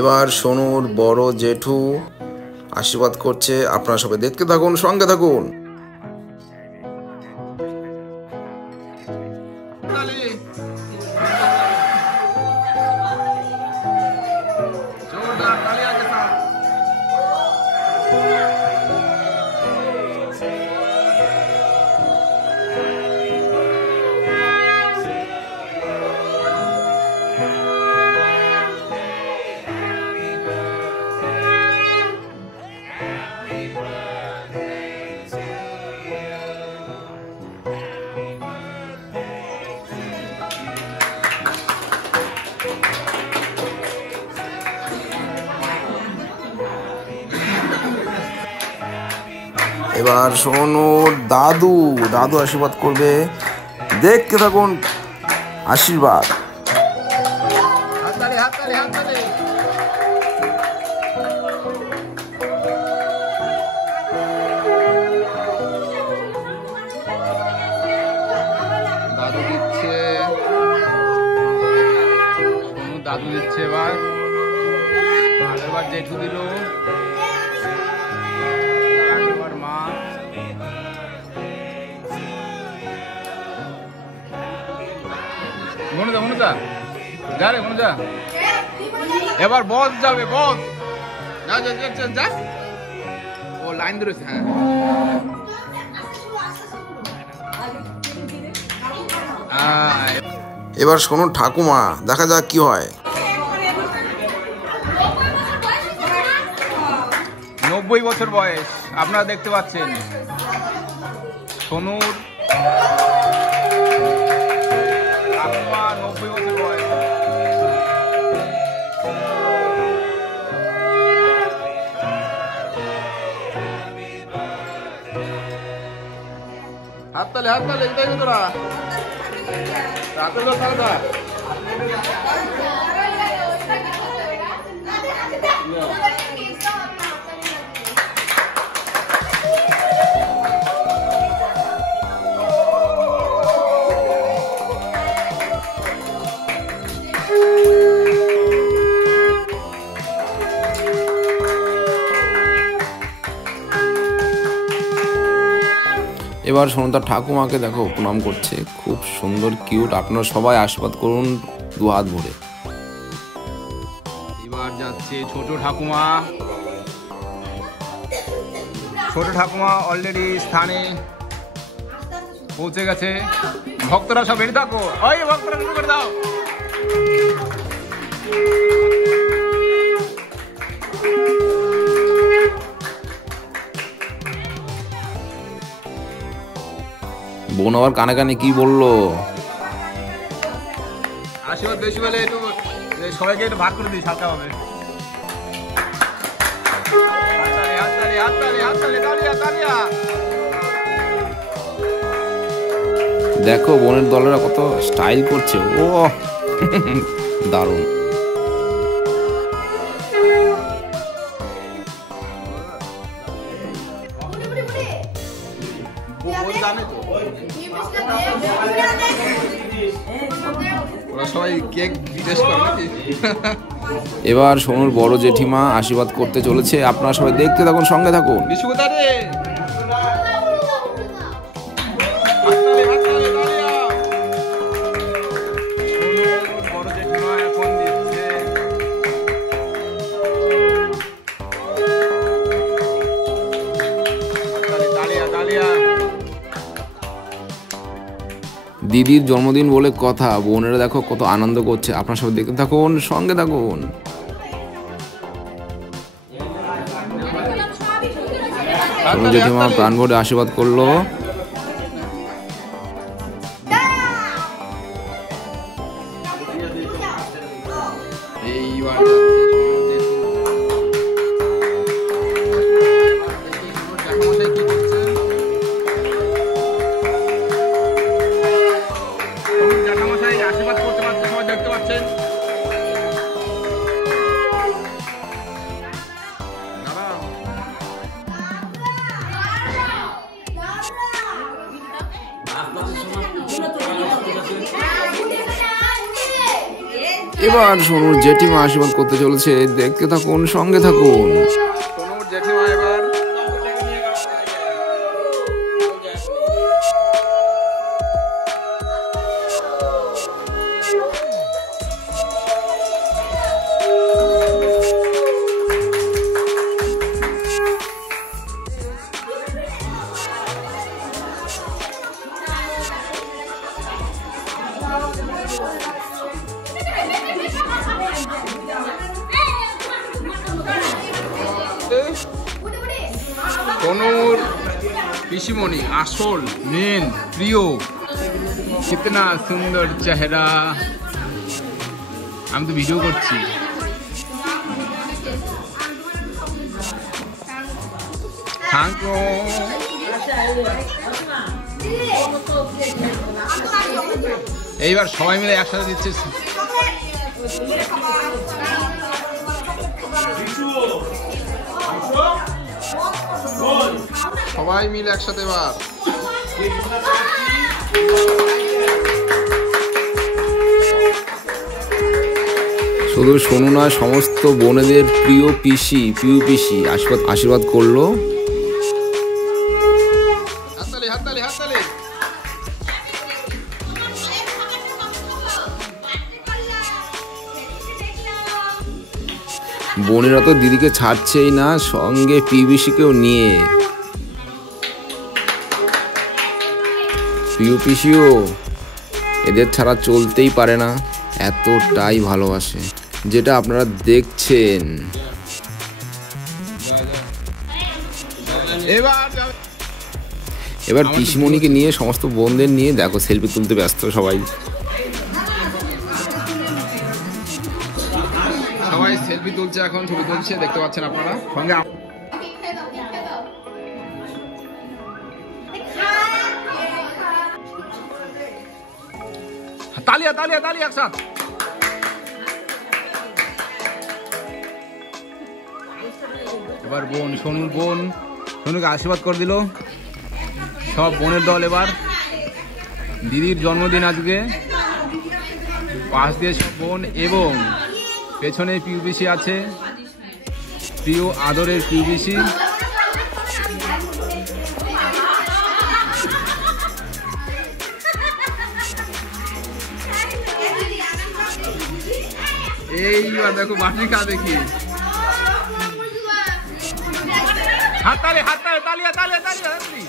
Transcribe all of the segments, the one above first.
এবার সোনুর বড় জেঠু আশীর্বাদ করছে। আপনারা সবাই দেখতে থাকুন, সঙ্গে থাকুন। এবার সোনুর দাদু আশীর্বাদ করবে, দেখতে থাকুন। আশীর্বাদ। দাদু দিচ্ছে, সোনু দাদু দিচ্ছে। এবার জেঠু দিল, মা। মনুদা যা রে মনুদা, এবার বস যাবে, বস যা যা যা যা, ও লাইন ধরেছে। হ্যাঁ, এবার সোনুর ঠাকুমা, দেখা যাক কি হয়। 90 বছর বয়স, আপনারা দেখতে পাচ্ছেন সোনুর ঠাকুমা 90 বছর বয়স। হাততালি এটাই তো তোরা রাতের বেলা তাহলে দা। এবার সোনু তার ঠাকুমাকে দেখো প্রণাম করছে, খুব সুন্দর কিউট। আপনারা সবাই আশীর্বাদ করুন দু হাত ভরে। এবার যাচ্ছে ছোট ঠাকুমা অলরেডি স্থানে পৌঁছে গেছে। ভক্তরা সব রেডি থাকো, ওই ভক্তরা শুরু করে দাও। বোন আবার কানে কানে কি বললো? আশীর্বাদ বেশি বলে একটু সবাইকে একটু ভাগ করে দিই হালকা হবে। দেখো বোনের দলেরা কত স্টাইল করছে, ও দারুণ। এবার সোনুর বড় জেঠিমা আশীর্বাদ করতে চলেছে। আপনারা সবাই দেখতে থাকুন, সঙ্গে থাকুন। দিদির জন্মদিন বলে কথা, বোনেরা দেখো কত আনন্দ করছে। আপনারা সবাই দেখতে থাকুন, সঙ্গে থাকুন। সোনু জেঠিমা প্রাণ ভরে আশীর্বাদ করলো। আশীর্বাদ করতে পারছে, সবাই দেখতে পাচ্ছেন। এবার সোনুর জেঠিমা আশীর্বাদ করতে চলেছে, দেখতে থাকুন, সঙ্গে থাকুন। সোনুর জেঠিমা এবার सोनूर पिशिमणि आसल मेन प्रिय कितना सुंदर चेहरा हम तो भिडियो करছি थैंक यू এইবার সবাই মিলে একসাথে দিচ্ছে সবাই মিলে একসাথে এবার শুধু সোনু না, সমস্ত বোনেদের প্রিয় পিসি আশীর্বাদ করলো। হাততালি হাততালি হাততালি বোনেরা তো দিদিকে ছাড়ছেই না, সঙ্গে পিসিকেও নিয়ে। প্রিয় পিসিও এদের ছাড়া চলতেই পারে না, এতটাই ভালোবাসে, যেটা আপনারা দেখছেন। এবার পিসিমণিকে নিয়ে, সমস্ত বোনদের নিয়ে দেখো সেলফি তুলতে ব্যস্ত সবাই। সবাই সেলফি তুলছে, এখন ছবি তুলছে, দেখতে পাচ্ছেন আপনারা। সঙ্গে তালিয়া তালিয়া তালিয়া একসাথে এবার বোন সোনুর বোন সোনুকে আশীর্বাদ করে দিল সব বোনের দল। এবার দিদির জন্মদিন আজকে, পাশ দিয়ে সব বোন এবং পেছনে পিউপিসি আছে, প্রিয় আদরের পিউপিসি। এইবার দেখো বাটিকা দেখি, হাততালি হাততালি তালিয়া তালিয়া তালিয়া তালি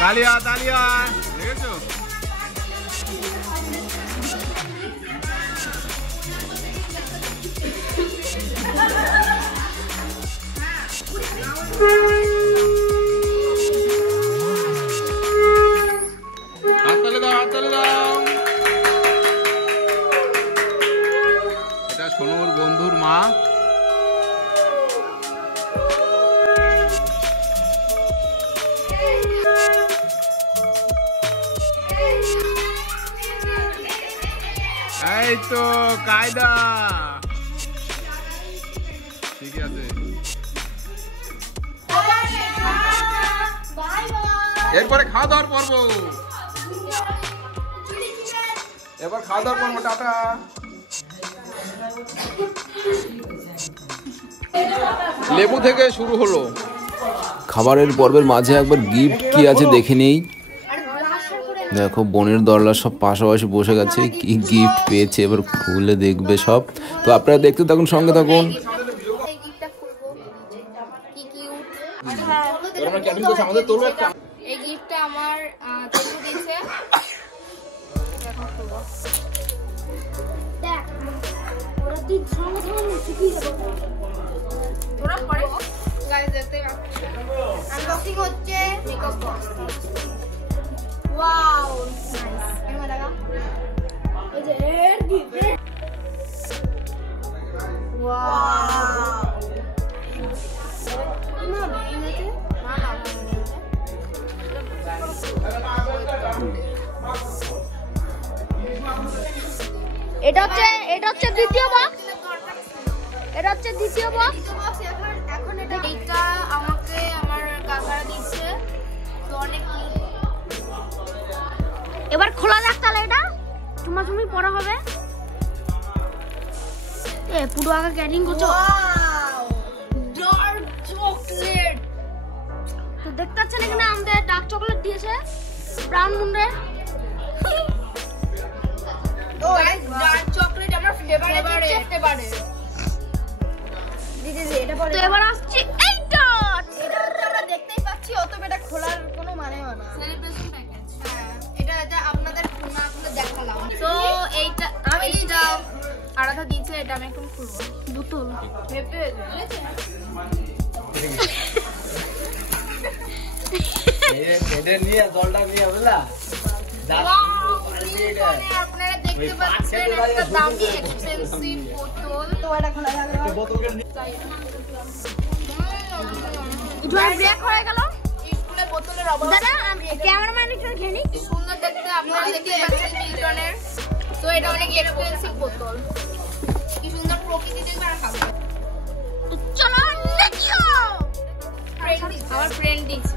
তালিয়া তালিয়া দেখেছো? হাততালি দাও হাততালি দাও। এটা সোনুর বন্ধুর মা। এই তো কায়দা, ঠিক আছে। এরপরে খাওয়া দাওয়ার পর্ব, এবার খাওয়া দাওয়ার পর্ব। টাটা। লেবু থেকে শুরু হলো। খাবারের পর্বের মাঝে একবার গিফট কি আছে দেখে নেই। দেখো বোনের দলরা সব পাশাপাশি বসে গেছে, কি গিফট পেয়েছে এবার খুলে দেখবে সব। তো আপনারা দেখতে থাকুন, সঙ্গে থাকুন। এই গিফটটা আমার তরু দিয়েছে। দেখ ওরা তুই সঙ্গে সঙ্গে শিখিয়ে দেবো। ওরা পরে গাইস দেখতে আনবক্সিং হচ্ছে মেকআপ বক্স। Wow nice. এমন লাগা এই যে এর গিফট। ওয়াও না ভেঙেছে না না ভেঙেছে। এটা হচ্ছে দ্বিতীয় বক্স। এটা হচ্ছে দ্বিতীয় বক্স। এখন এটা আমাকে আমার কাকারা দিচ্ছে, তো অনেক পড়া হবে। এ পুরো আগা ক্যাটিং করছো। Dark chocolate. তো দেখতে পাচ্ছেন এখানে আমাদের ডার্ক চকলেট দিয়েছে ব্রাউন মুন্ডের। ও গাইস ডার্ক চকলেট আমার ফেভারিট। দিদি এটা পরে। তো এবার আসছে এইটা। এটা আমরা দেখতেই পাচ্ছি, অতএব এটা খোলার কোনো মানে হয় না। Celebration package. হ্যাঁ, এটা আপনাদের দেখালাম। তো এইটা আরাধা দিয়েছে, এটা আমি এখন খুলবো। বোতল মেপে এটা নিয়ে জলটা নিয়ে বুঝলা। আপনারা দেখতে পাচ্ছেন একটা দামি এক্সপেন্সিভ বোতল। তো এটা খোলা যাবে। বোতলকে ব্রেক হয়ে গেল। স্কুলে বোতলের অবস্থা। দাদা ক্যামেরাম্যান একটু ঘেনি। কি সুন্দর দেখতে, আপনারা দেখতে পাচ্ছেন মিল্টনের। তো এটা অনেক এক্সপেন্সিভ বোতল। কি সুন্দর প্রকৃতি দেখতে আর খাবে। তো চলো দেখিও। আমার ফ্রেন্ড দিছে।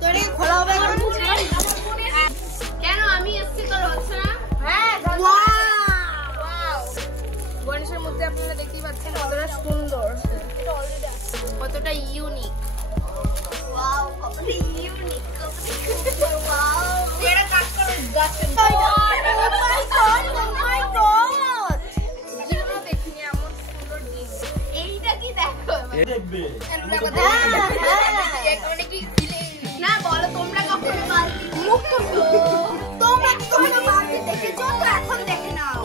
তো এটা খোলা হবে কেন? আমি এসছি তোর হচ্ছে না। হ্যাঁ ওয়াও। গণেশের মধ্যে আপনারা দেখতেই পাচ্ছেন কতটা সুন্দর, কতটা ইউনিক। ওয়াও, কতটা ইউনিক। ওয়াও, এটা কাট করে যাচ্ছে। ও মাই গড, জীবনে দেখিনি এমন সুন্দর জিনিস। এইটা কি দেখো দেখবে। না বলো তোমরা কখন মুখ তোমরা কি কখনো বাড়িতে দেখেছো? তো এখন দেখে নাও।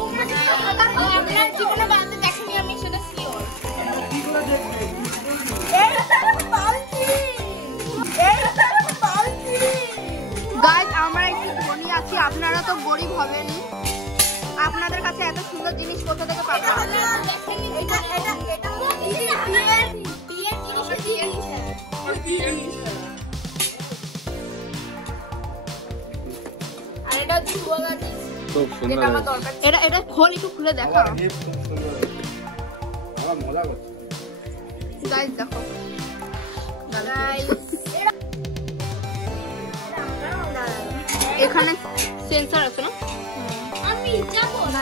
তোমরা জীবনে বাড়িতে দেখেনি, আমি সেটা শিওর। গাইস, আমরা একটু ধনী আছি, আপনারা তো গরিব হবেনই। আপনাদের কাছে এত সুন্দর জিনিস কোথা থেকে পাবো? এটা খোল, একটু খুলে দেখো। গাইস দেখো, এখানে সেন্সর আছে না? আমি যাবো না।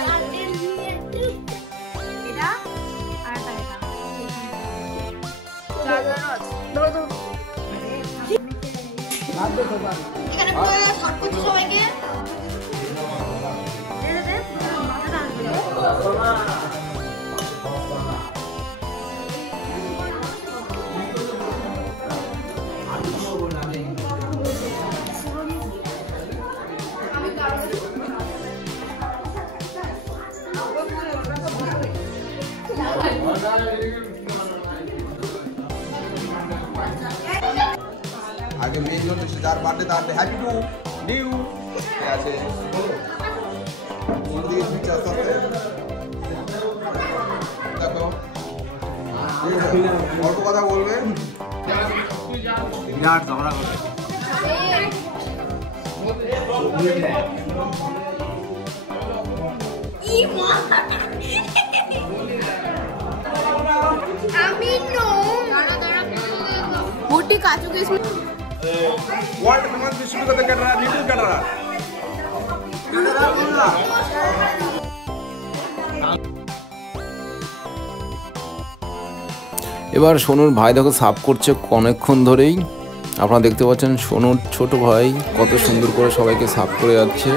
এটা আর এটা চার্জারও আছে। ধরো ধরো, এখানে পুরো সব কিছু সবাইকে দে দে মাথাটা আসবে। আগে মেয়ে জন যার বার্থডে তার হ্যাপি টু নিউ আছে। দেখো অল্প কথা বলবে, বিরাট ঝগড়া করবে। मोटी काजू किशमिश वर्ल्ड फेमस डिस्ट्रीब्यूटर कैटरा नीतू कैटरा এবার সোনুর ভাই দেখো সাফ করছে অনেকক্ষণ ধরেই। আপনারা দেখতে পাচ্ছেন সোনুর ছোট ভাই কত সুন্দর করে সবাইকে সাফ করে যাচ্ছে।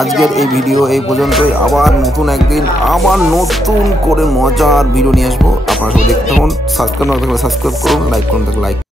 আজকের এই ভিডিও এই পর্যন্তই। আবার নতুন একদিন আবার নতুন করে মজার ভিডিও নিয়ে আসবো। আপনারা সবাই দেখতে থাকুন। সাবস্ক্রাইব না থাকলে সাবস্ক্রাইব করুন, লাইক করুন থাকলে লাইক।